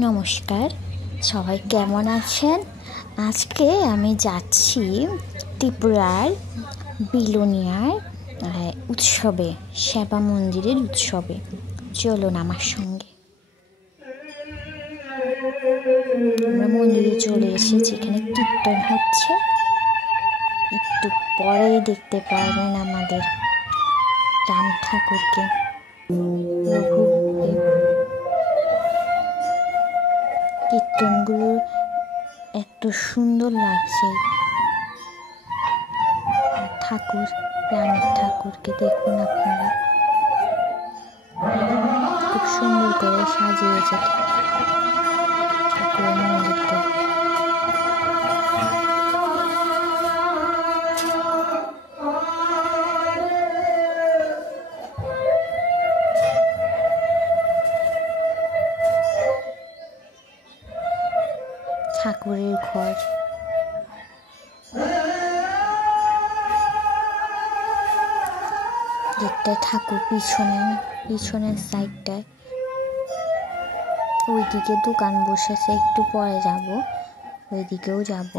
নমস্কার, সবাই কেমন আছেন? আজকে আমি যাচ্ছি ত্রিপুরার বিলোনিয়ার উৎসবে, সেবা মন্দিরের উৎসবে। চলুন আমার সঙ্গে। আমরা মন্দিরে চলে এসেছি, এখানে কীর্তন হচ্ছে। একটু পরেই দেখতে পারবেন আমাদের রাম ঠাকুরকে, প্রভুকে। কীর্তনগুলো এত সুন্দর লাগছে। ঠাকুর, রামের ঠাকুরকে দেখুন আপনারা, খুব সুন্দর করে সাজিয়েছে ঠাকুরের মন্দিরটা। ঠাকুরের ঘর, দিকটা ঠাকুর পিছনের সাইডটায় ওইদিকে দোকান বসেছে। একটু পরে যাব, ওইদিকেও যাব।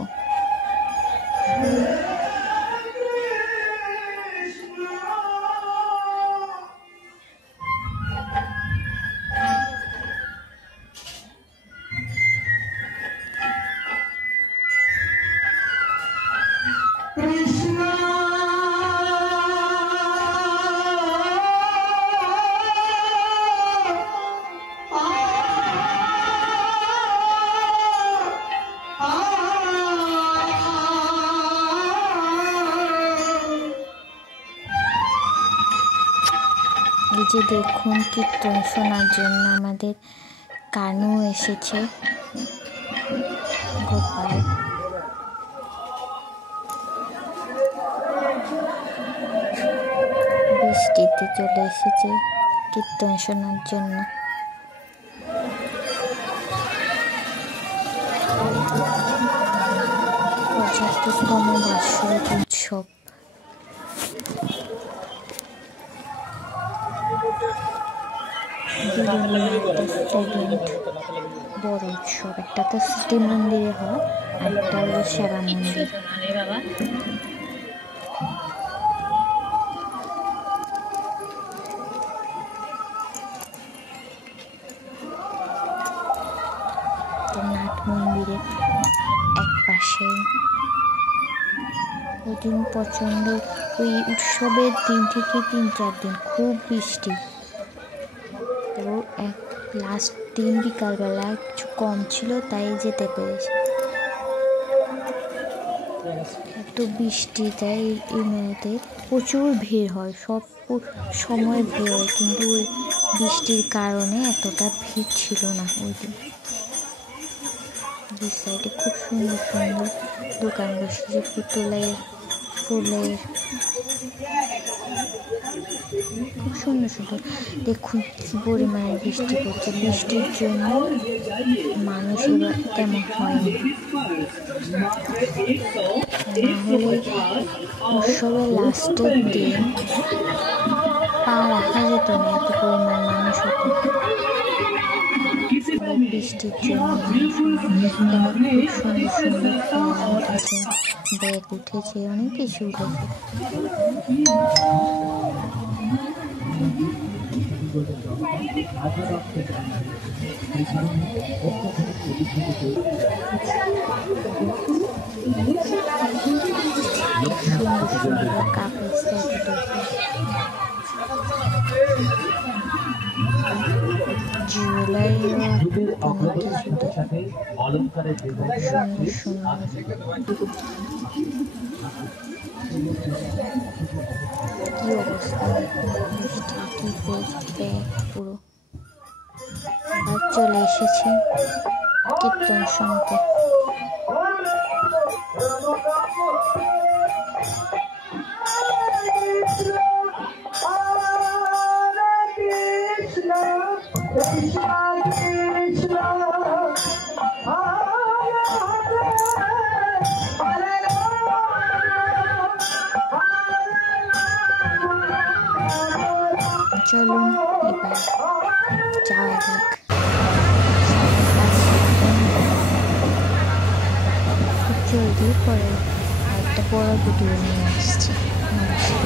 এই যে দেখুন, কীর্তন শোনার জন্য আমাদের কানু এসেছে, গোপাল। বৃষ্টিতে চলে এসেছে কীর্তন শোনার জন্য। পঁচাত্তরতম বার্ষিক উৎসব। বড় উৎসব, একটা তো শ্রী মন্দিরে হয়, আর একটা হলো সেবা মন্দির। নাট মন্দিরের এক পাশে ওইদিন প্রচণ্ড, ওই উৎসবের 3 থেকে 4 দিন খুব বৃষ্টি। তো লাস্ট দিন বিকালবেলা কিছু কম ছিল, তাই যেতে পেরেছি। এত বৃষ্টি, তাই এই মেলাতে প্রচুর ভিড় হয়, সব সময় ভিড় হয়, কিন্তু ওই বৃষ্টির কারণে এতটা ভিড় ছিল না ওই দিন। দুই সাইডে খুব সুন্দর সুন্দর দোকান বসেছে, ফুলের খুব সুন্দর সুন্দর। দেখুন কি পরিমাণে বৃষ্টি পড়ছে, বৃষ্টির জন্য মানুষ এবার তেমন হয়নি। নাহলে উৎসবের লাস্টের দিন পা রাখা যেত না, এত পরিমাণ মানুষ হতো। বৃষ্টির জন্য খুব সুন্দর সুন্দর খেলা উঠেছে, ব্যাগ উঠেছে, অনেক কিছু উঠেছে। সুন্দর সুন্দর কাপের সেট উঠেছে, জুয়েলারি, অনেক কিছু সুন্দর সুন্দর। কি অবস্থা, বৃষ্টি কি করছে পুরো। আর চলে এসেছি কীর্তন শুনতে। চলুন এবার যাওয়া যাক। জলদি পরে একটা বড় ভিডিও নিয়ে আসছি। নমস্কার।